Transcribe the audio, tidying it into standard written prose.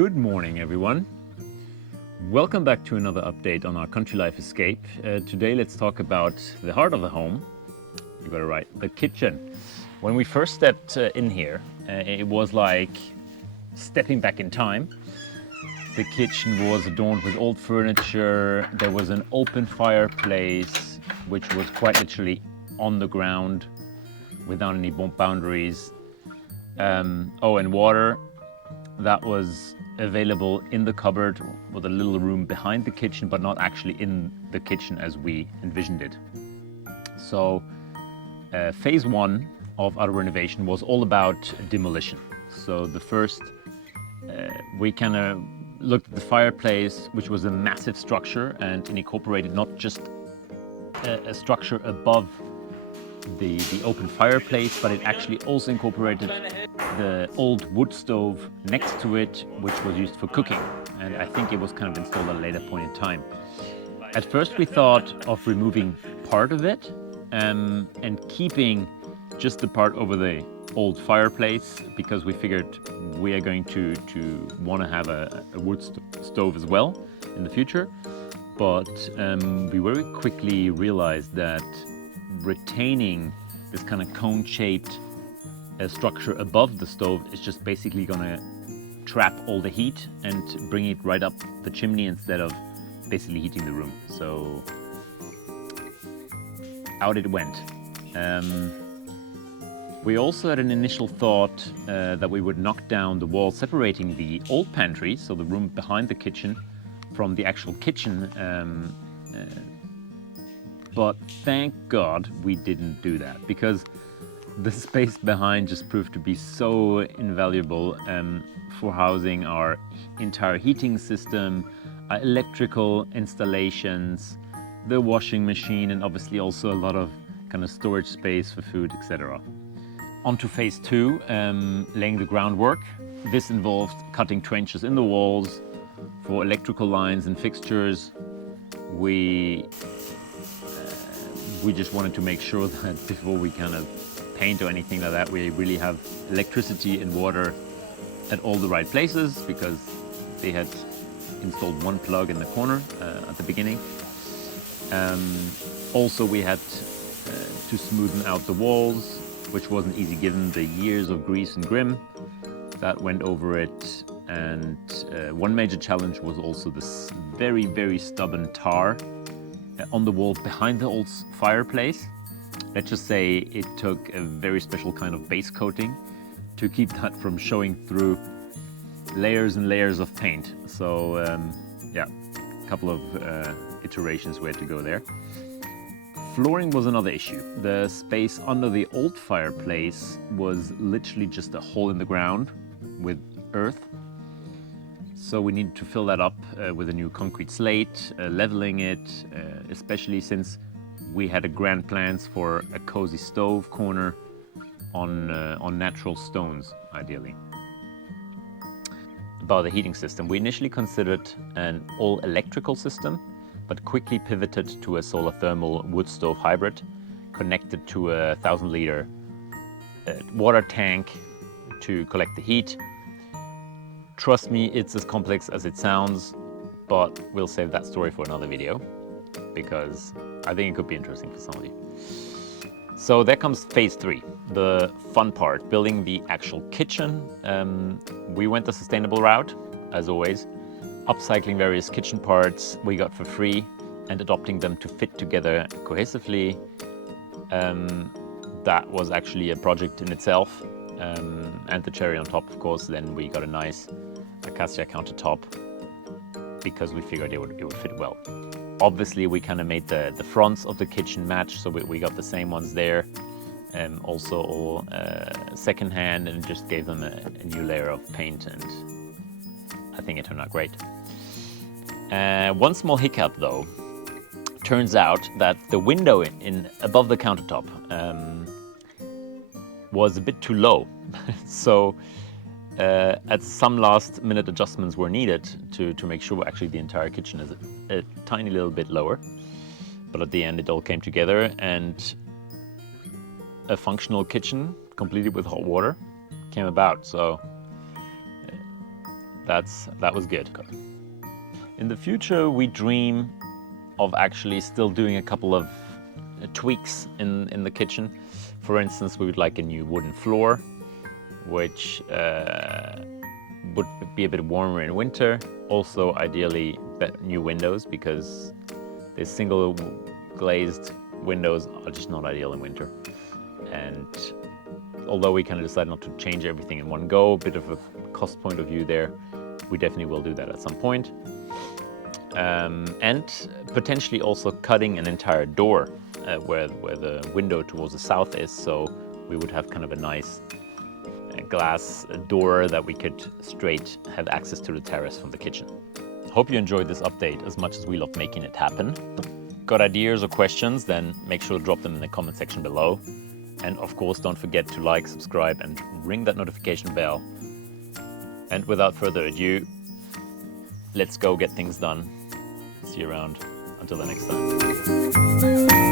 Good morning, everyone. Welcome back to another update on our country life escape. Today, let's talk about the heart of the home. You got it right, the kitchen. When we first stepped in here, it was like stepping back in time. The kitchen was adorned with old furniture. There was an open fireplace, which was quite literally on the ground without any boundaries. And water that was available in the cupboard with a little room behind the kitchen, but not actually in the kitchen as we envisioned it. So phase one of our renovation was all about demolition. So the first, we kind of looked at the fireplace, which was a massive structure, and it incorporated not just a structure above the open fireplace, but it actually also incorporated the old wood stove next to it, which was used for cooking. And I think it was kind of installed at a later point in time. At first we thought of removing part of it and keeping just the part over the old fireplace, because we figured we are going to want to have a wood stove as well in the future. But we very quickly realized that retaining this kind of cone-shaped structure above the stove is just basically gonna trap all the heat and bring it right up the chimney instead of basically heating the room. So out it went. We also had an initial thought that we would knock down the wall separating the old pantry, so the room behind the kitchen, from the actual kitchen. But thank God we didn't do that, because the space behind just proved to be so invaluable for housing our entire heating system, our electrical installations, the washing machine, and obviously also a lot of kind of storage space for food, etc. On to phase two, laying the groundwork. This involved cutting trenches in the walls for electrical lines and fixtures. We just wanted to make sure that before we kind of paint or anything like that, we really have electricity and water at all the right places, because they had installed one plug in the corner at the beginning. Also, we had to smoothen out the walls, which wasn't easy given the years of grease and grim that went over it. And one major challenge was also this very, very stubborn tar on the wall behind the old fireplace. Let's just say it took a very special kind of base coating to keep that from showing through layers and layers of paint. So yeah, a couple of iterations we had to go there. Flooring was another issue. The space under the old fireplace was literally just a hole in the ground with earth. So we needed to fill that up with a new concrete slate, leveling it, especially since we had grand plans for a cozy stove corner on natural stones, ideally. About the heating system, we initially considered an all-electrical system, but quickly pivoted to a solar thermal wood stove hybrid connected to a 1,000-liter water tank to collect the heat. Trust me, it's as complex as it sounds, but we'll save that story for another video, because I think it could be interesting for some of you. So there comes phase three, the fun part, building the actual kitchen. We went the sustainable route, as always, upcycling various kitchen parts we got for free and adopting them to fit together cohesively. That was actually a project in itself. And the cherry on top, of course, then we got a nice acacia countertop, because we figured it would fit well. Obviously, we kind of made the fronts of the kitchen match, so we got the same ones there. Also all secondhand, and just gave them a new layer of paint, and I think it turned out great. One small hiccup though, turns out that the window above the countertop was a bit too low. So at some last minute adjustments were needed to make sure actually the entire kitchen is a tiny little bit lower. But at the end it all came together, and a functional kitchen completed with hot water came about. So that was good. In the future, we dream of actually still doing a couple of tweaks in the kitchen. For instance, we would like a new wooden floor, which would be a bit warmer in winter. Also, ideally, new windows, because the single glazed windows are just not ideal in winter. And although we kind of decided not to change everything in one go, a bit of a cost point of view there, we definitely will do that at some point. And potentially also cutting an entire door where the window towards the south is, so we would have kind of a nice glass door that we could straight have access to the terrace from the kitchen. Hope you enjoyed this update as much as we love making it happen. Got ideas or questions? Then make sure to drop them in the comment section below. And of course, don't forget to like, subscribe, and ring that notification bell. And without further ado, let's go get things done. See you around. Until the next time.